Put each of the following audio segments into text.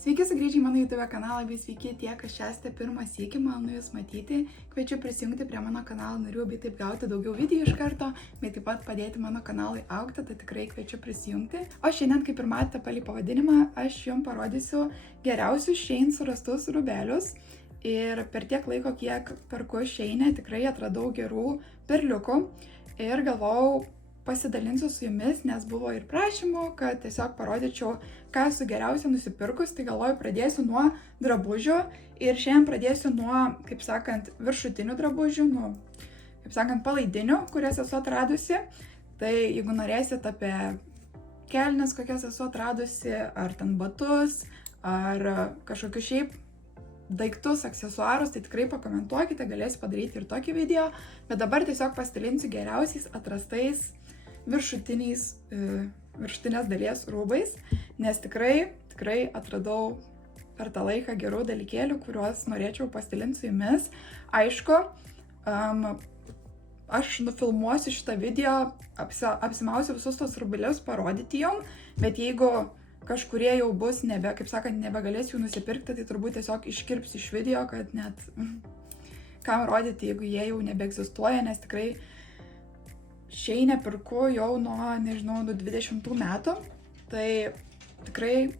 Sveiki sugrįžę į mano YouTube kanalą, bei sveiki tie, kas čia esate pirmą sykį, malonu jūs matyti. Kviečiu prisijungti prie mano kanalo narių, bei taip gauti daugiau video iš karto, bei taip pat padėti mano kanalui augti, tai tikrai kviečiu prisijungti. O šiandien, kaip ir matėte palei pavadinimą, aš jums parodysiu geriausius Shein surastus rūbelius. Ir per tiek laiko, kiek perku Shein, tikrai atradau gerų perliukų ir galvojau, pasidalinsiu su jumis, nes buvo ir prašymų, kad tiesiog parodyčiau, ką esu geriausia nusipirkus, tai galvoju pradėsiu nuo drabužių ir šiandien pradėsiu nuo, kaip sakant, viršutinių drabužių, nuo, kaip sakant, palaidinių, kurias esu atradusi. Tai jeigu norėsit apie kelnes, kokias esu atradusi, ar ten batus, ar kažkokius šiaip daiktus, aksesuarus, tai tikrai pakomentuokite, galėsiu padaryti ir tokį video, bet dabar tiesiog pasidalinsiu geriausiais atrastais viršutinės dalies rūbais, nes tikrai atradau per tą laiką gerų dalykėlių, kuriuos norėčiau pasidalinti su jumis. Aišku, aš nufilmuosiu šitą video, apsimausiu visus tos rūbelius parodyti jums, bet jeigu kažkurie jau bus kaip sakant, nebegalės jų nusipirkti, tai turbūt tiesiog iškirpsiu iš video, kad net kam rodyti, jeigu jie jau nebeegzistuoja, nes tikrai Shein perku jau nuo 20 metų, tai tikrai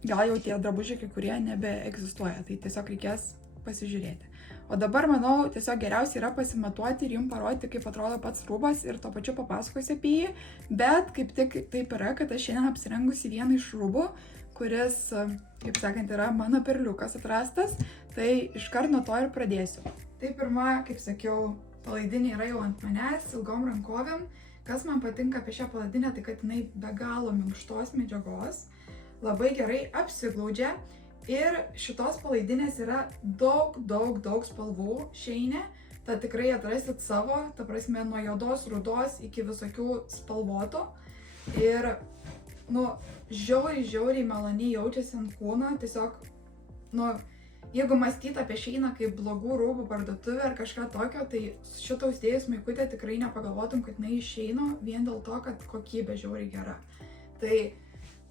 gal jau tie drabužiai kai kurie nebeegzistuoja, tai tiesiog reikės pasižiūrėti. O dabar, manau, tiesiog geriausia yra pasimatuoti ir jums parodyti, kaip atrodo pats rūbas ir to pačiu papasakosiu apie jį, bet kaip tik taip yra, kad aš šiandien apsirengusi vieną iš rūbų, kuris, kaip sakant, yra mano perliukas atrastas, tai iškart nuo to ir pradėsiu. Tai pirma, kaip sakiau, palaidinė yra jau ant manęs, ilgom rankovėm. Kas man patinka apie šią palaidinę, tai kad jinai be galo minkštos medžiagos, labai gerai apsiglaudžia ir šitos palaidinės yra daug spalvų Shein, tad tikrai atrasit savo, ta prasme, nuo juodos, rudos iki visokių spalvotų. Ir, žiauriai maloniai jaučiasi ant kūno, tiesiog, jeigu mąstyti apie Shein kaip blogų rūbų parduotuvę ar kažką tokio, tai šitą uždėjus maikutę tikrai nepagalvotum, kad jinai iš Shein vien dėl to, kad kokybė žiauriai gera. Tai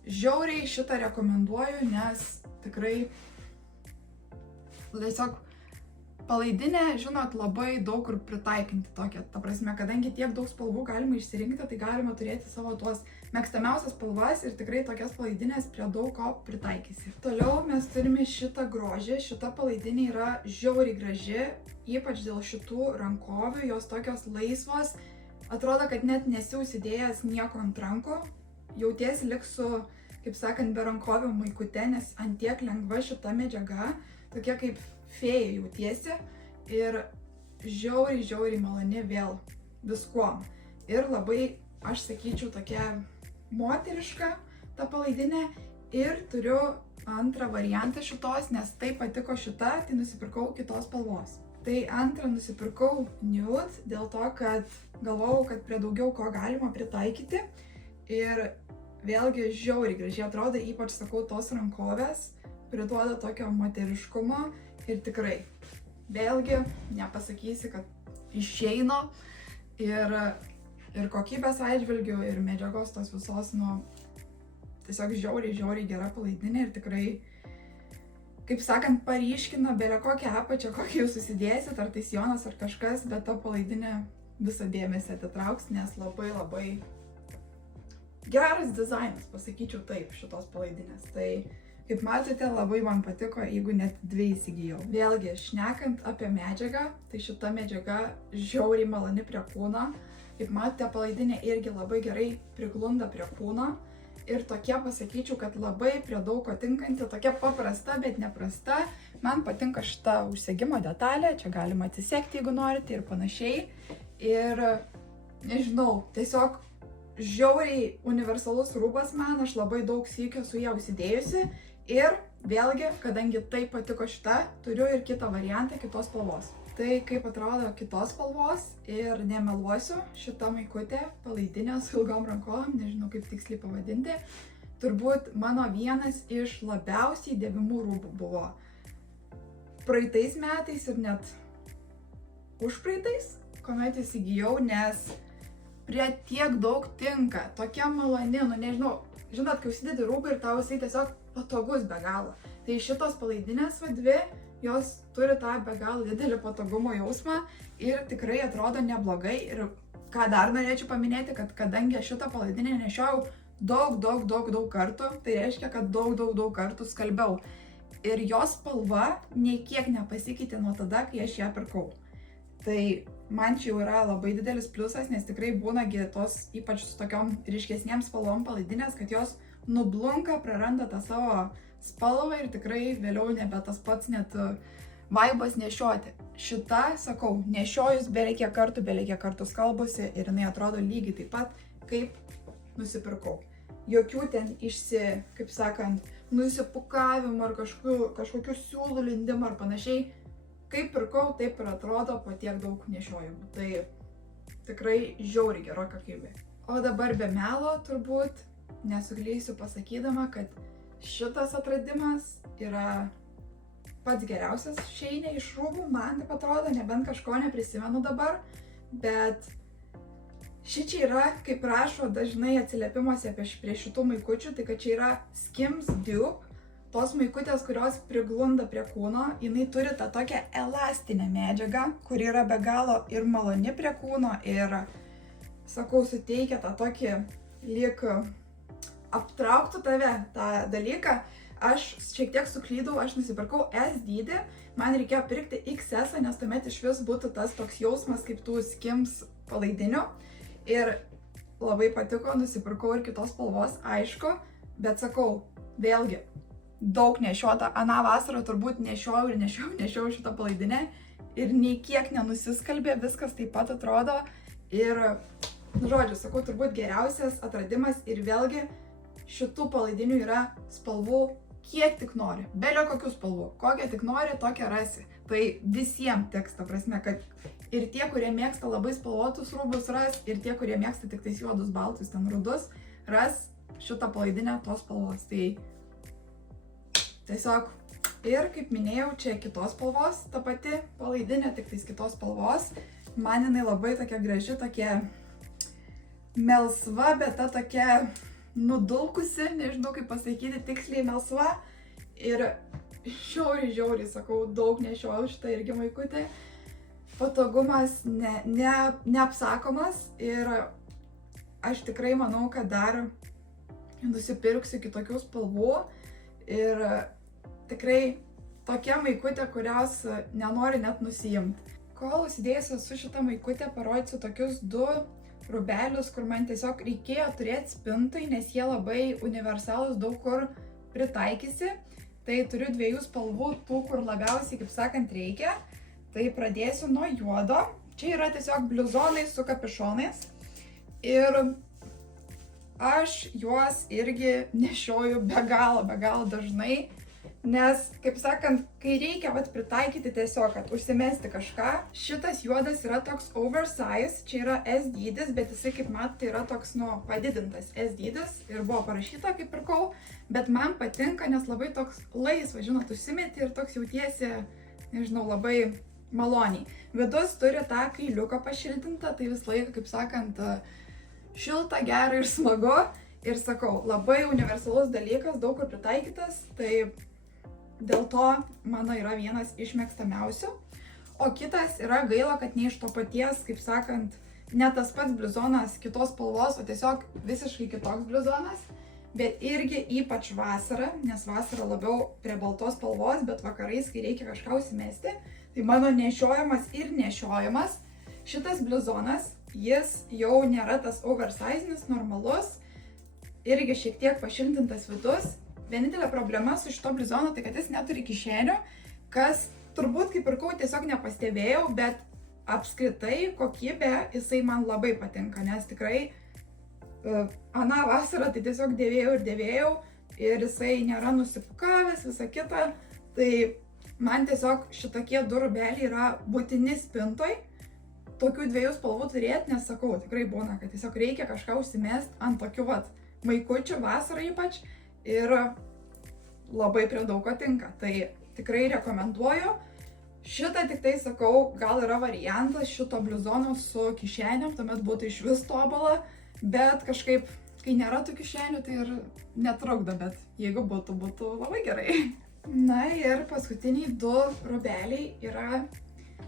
žiauriai šitą rekomenduoju, nes tikrai tiesiog palaidinė, žinot, labai daug kur pritaikinti tokią. Ta prasme, kadangi tiek daug spalvų galima išsirinkti, tai galima turėti savo tuos mėgstamiausias spalvas ir tikrai tokias palaidinės prie daug ko pritaikysi. Toliau mes turime šitą grožį. Šita palaidinė yra žiauriai graži, ypač dėl šitų rankovių, jos tokios laisvos. Atrodo, kad net nesi užsidėjęs nieko ant rankų. Jautiesi lyg su, kaip sakant, be rankovių maikute, nes ant tiek lengva šita medžiaga, tokia kaip fėja jautiesi ir žiauriai maloni vėl viskuom. Ir labai, aš sakyčiau, tokia moteriška ta palaidinė ir turiu antrą variantą šitos, nes taip patiko šita, tai nusipirkau kitos spalvos. Tai antrą nusipirkau nude dėl to, kad galvojau, kad prie daugiau ko galima pritaikyti ir vėlgi žiauriai gražiai atrodo, ypač sakau, tos rankovės priduoda tokio moteriškumo. Ir tikrai, vėlgi, nepasakysi, kad iš Shein ir kokybės atžvilgių, ir medžiagos tos visos, tiesiog žiauriai gera palaidinė ir tikrai, kaip sakant, paryškina belė kokią apačią, kokią jūs susidėsit, ar tai sijonas, ar kažkas, bet ta palaidinė visą dėmesį atitrauks, nes labai geras dizainas, pasakyčiau taip, šitos palaidinės. Tai kaip matote, labai man patiko, jeigu net dvi įsigijau. Vėlgi, šnekant apie medžiagą, tai šita medžiaga žiauriai maloni prie kūno. Kaip matote, palaidinė irgi labai gerai priglunda prie kūno. Ir tokia, pasakyčiau, kad labai prie daug ko tinkanti, tokia paprasta, bet neprasta. Man patinka šita užsegimo detalė, čia galima atsisekti, jeigu norite ir panašiai. Ir, nežinau, tiesiog žiauriai universalus rūbas man, aš labai daug sykių su ją užsidėjusi. Ir vėlgi, kadangi taip patiko šita, turiu ir kitą variantą kitos spalvos. Tai kaip atrodo kitos spalvos ir nemeluosiu, šita maikutė, palaidinė su ilgom rankom, nežinau kaip tiksliai pavadinti, turbūt mano vienas iš labiausiai dėvimų rūbų buvo praeitais metais ir net užpraeitais, kuomet įsigijau, nes prie tiek daug tinka, tokia maloni, nežinau, žinot, kai užsidedi rūbą ir tau jisai tiesiog patogus be galo. Tai šitos palaidinės dvi, jos turi tą be galo didelį patogumo jausmą ir tikrai atrodo neblogai. Ir ką dar norėčiau paminėti, kad kadangi šitą palaidinę nešiojau daug kartų, tai reiškia, kad daug kartų skalbiau. Ir jos spalva nei kiek nepasikeitė nuo tada, kai aš ją pirkau. Tai man čia jau yra labai didelis pliusas, nes tikrai būnagi tos ypač su tokiom ryškesnėm spalvom palaidinės, kad jos nublunka, praranda tą savo spalvą ir tikrai vėliau nebe tas pats net vaibas nešioti. Šita, sakau, nešiojus bereikia kartų skalbusi ir jinai atrodo lygiai taip pat, kaip nusipirkau. Jokių ten kaip sakant, nusipukavimų ar kažkokių siūlų lindimų ar panašiai. Kaip pirkau, taip ir atrodo po tiek daug nešiojimų. Tai tikrai žiauriai gera kokybė. O dabar be melo turbūt nesuklysiu pasakydama, kad šitas atradimas yra pats geriausias Shein iš rūbų, man taip atrodo, nebent kažko neprisimenu dabar, bet šičia yra, kaip rašo dažnai atsiliepimuose prie šitų maikučių, tai kad čia yra Skims Dupe. Tos maikutės, kurios priglunda prie kūno, jinai turi tą tokią elastinę medžiagą, kuri yra be galo ir maloni prie kūno ir, sakau, suteikia tą tokį lyg aptrauktų tave tą dalyką. Aš šiek tiek suklydau, aš nusipirkau S dydį, man reikėjo pirkti XS, nes tuomet iš vis būtų tas toks jausmas kaip tų Skims palaidinių. Ir labai patiko, nusipirkau ir kitos spalvos, aišku, bet sakau, vėlgi, daug nešiota. Aną vasarą turbūt nešiojau šitą palaidinę ir nei kiek nenusiskalbė, viskas taip pat atrodo. Ir, žodžiu, sakau, turbūt geriausias atradimas ir vėlgi šitų palaidinių yra spalvų kiek tik nori. Belio kokių spalvų. Kokią tik nori, tokią rasi. Tai visiems teks, ta prasme, kad ir tie, kurie mėgsta labai spalvotus rūbus, ras, ir tie, kurie mėgsta tik tais juodus, baltus, ten rudus, ras šitą palaidinę tos spalvos. Tai tiesiog, ir kaip minėjau, čia kitos spalvos, ta pati palaidinė, tik tais kitos spalvos. Man jinai labai tokia graži, tokia melsva, bet ta tokia nudulkusi, nežinau kaip pasakyti, tiksliai melsva. Ir žiauriai, sakau, daug nešiojau šitą irgi maikutį. Patogumas neapsakomas ir aš tikrai manau, kad dar nusipirksiu kitokių spalvų. Ir tikrai tokia maikutė, kurios nenori net nusiimti. Kol užsidėjusi su šitą maikutę, parodysiu tokius du rūbelius, kur man tiesiog reikėjo turėti spintai, nes jie labai universalūs, daug kur pritaikysi. Tai turiu dviejų spalvų, tų, kur labiausiai, kaip sakant, reikia. Tai pradėsiu nuo juodo. Čia yra tiesiog bliuzonai su kapišonais. Ir aš juos irgi nešioju be galo dažnai, nes, kaip sakant, kai reikia pritaikyti tiesiog, kad užsimesti kažką, šitas juodas yra toks oversize, čia yra S dydis, bet jisai, kaip matote, yra toks, padidintas S dydis ir buvo parašyta, kaip pirkau, bet man patinka, nes labai toks laisvas, žinot, užsimeti ir toks jautiesi, nežinau, labai maloniai. Vidus turi tą kailiuką pašiltintą, tai visą laiką, kaip sakant, šilta, gera ir smagu. Ir sakau, labai universalus dalykas, daug kur pritaikytas, tai dėl to mano yra vienas iš mėgstamiausių. O kitas yra gaila, kad ne iš to paties, kaip sakant, ne tas pats bliuzonas kitos spalvos, o tiesiog visiškai kitoks bliuzonas. Bet irgi ypač vasarą, nes vasarą labiau prie baltos spalvos, bet vakarais, kai reikia kažką užsimesti, tai mano nešiojamas ir nešiojamas. Šitas bliuzonas, jis jau nėra tas oversizinis, normalus, irgi šiek tiek pašiltintas vidus. Vienintelė problema su šito bliuzonu, tai kad jis neturi kišenių, kas turbūt kaip pirkau tiesiog nepastebėjau, bet apskritai kokybė jisai man labai patinka, nes tikrai aną vasarą tai tiesiog dėvėjau ir jisai nėra nusipukavęs, visa kita. Tai man tiesiog šitokie du rūbeliai yra būtini spintoj. Tokių dviejų spalvų turėti, nes sakau, tikrai būna, kad tiesiog reikia kažką užsimesti ant tokių maikučių vasarą ypač ir labai prie daug ko tinka. Tai tikrai rekomenduoju. Šitą tik tai sakau, gal yra variantas šito bliuzono su kišenėm, tuomet būtų iš vis tobula, bet kažkaip, kai nėra tų kišenių, tai ir netrukdo, bet jeigu būtų labai gerai. Na ir paskutiniai 2 rūbeliai yra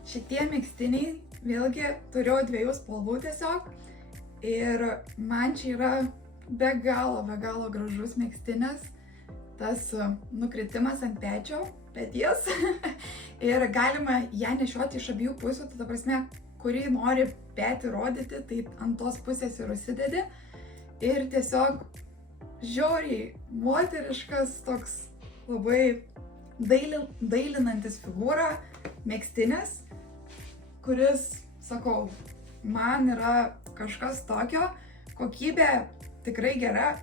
šitie megztiniai. Vėlgi turiu 2 spalvų tiesiog. Ir man čia yra be galo gražus megztinis. Tas nukritimas ant peties. Ir galima ją nešioti iš abiejų pusių, tai ta prasme, kurį nori petį rodyti, tai ant tos pusės ir užsidedi. Ir tiesiog žiauriai moteriškas, toks labai dailinantis figūrą megztinis, kuris, sakau, man yra kažkas tokio, kokybė tikrai gera,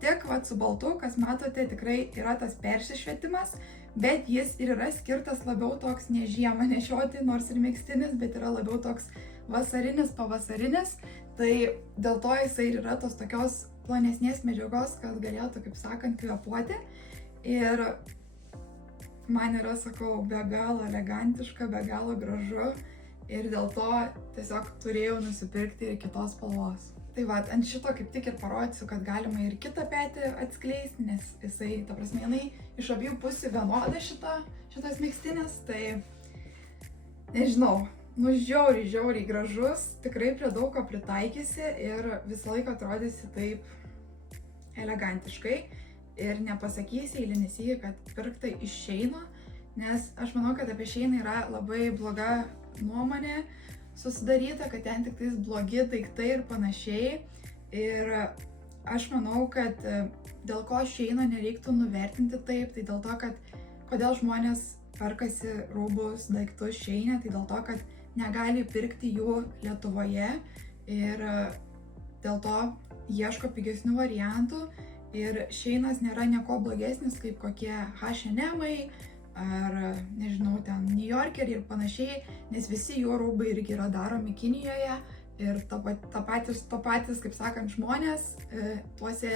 tik su baltu, kas matote, tikrai yra tas persišvietimas, bet jis ir yra skirtas labiau toks ne žiemą nešioti, nors ir megztinis, bet yra labiau toks vasarinis, pavasarinis, tai dėl to jisai ir yra tos tokios plonesnės medžiagos, kad galėtų, kaip sakant, kvėpuoti. Ir man yra, sakau, be galo elegantiška, be galo gražu ir dėl to tiesiog turėjau nusipirkti ir kitos spalvos. Tai va, ant šito kaip tik ir parodysiu, kad galima ir kitą petį atskleisti, nes jisai, ta prasme, jinai iš abiejų pusių vienoda šitas megztinis, tai nežinau, žiauriai gražus, tikrai prie daug ko pritaikysi ir visą laiką atrodysi taip elegantiškai ir nepasakysi eilinį sykį, kad pirkta iš Sheino, nes aš manau, kad apie Sheiną yra labai bloga nuomonė susidaryta, kad ten tik tais blogi daiktai ir panašiai. Ir aš manau, kad dėl ko Sheino nereiktų nuvertinti taip, tai dėl to, kad kodėl žmonės perkasi rūbus, daiktus Sheine, tai dėl to, kad negali pirkti jų Lietuvoje ir dėl to ieško pigesnių variantų. Ir Sheinas nėra nieko blogesnis kaip kokie H&M-ai, ar, nežinau, ten New Yorkeriai ir panašiai, nes visi jų rūbai irgi yra daromi Kinijoje ir to patys, kaip sakant, žmonės tuose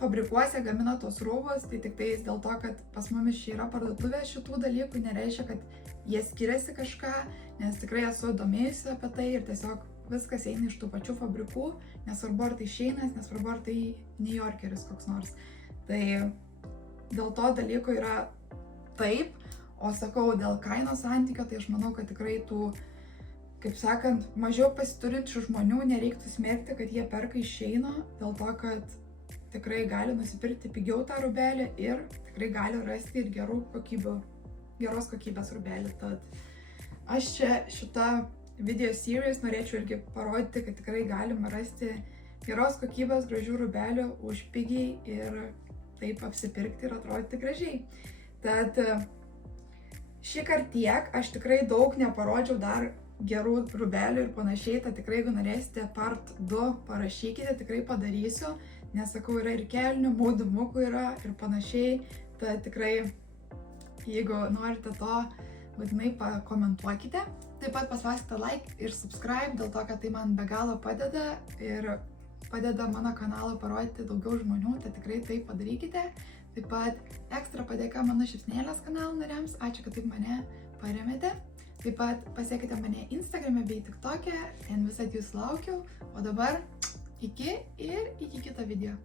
fabrikuose gamina tos rūbus, tai tik tais dėl to, kad pas mumis čia yra parduotuvė šitų dalykų, nereiškia, kad jie skiriasi kažką, nes tikrai esu domėjusi apie tai ir tiesiog viskas eina iš tų pačių fabrikų, nesvarbu ar tai Sheinas, nesvarbu ar tai New Yorkeris koks nors. Tai dėl to dalyko yra taip, o sakau, dėl kainos santykio, tai aš manau, kad tikrai tų, kaip sakant, mažiau pasiturinčių žmonių nereiktų smerkti, kad jie perka iš Sheino, dėl to, kad tikrai gali nusipirkti pigiau tą rūbelį ir tikrai gali rasti ir geros kokybės rūbelį. Tad aš čia šitą video series norėčiau irgi parodyti, kad tikrai galima rasti geros kokybės gražių rūbelių už pigiai ir taip apsipirkti ir atrodyti gražiai. Tad šį kartą tiek, aš tikrai daug neparodžiau dar gerų rūbelių ir panašiai, tad tikrai, jeigu norėsite part 2, parašykite, tikrai padarysiu, nes, sakau, yra ir kelnių, maudimukų yra ir panašiai, tad tikrai, jeigu norite to, būtinai pakomentuokite. Taip pat paspauskite like ir subscribe, dėl to, kad tai man be galo padeda ir padeda mano kanalą parodyti daugiau žmonių, tai tikrai tai padarykite. Taip pat ekstra padėka mano šypsnėlės kanalo nariams, ačiū, kad taip mane paremėte. Taip pat pasiekite mane Instagrame bei TikTok'e, ten visad jūs laukiu, o dabar iki kito video.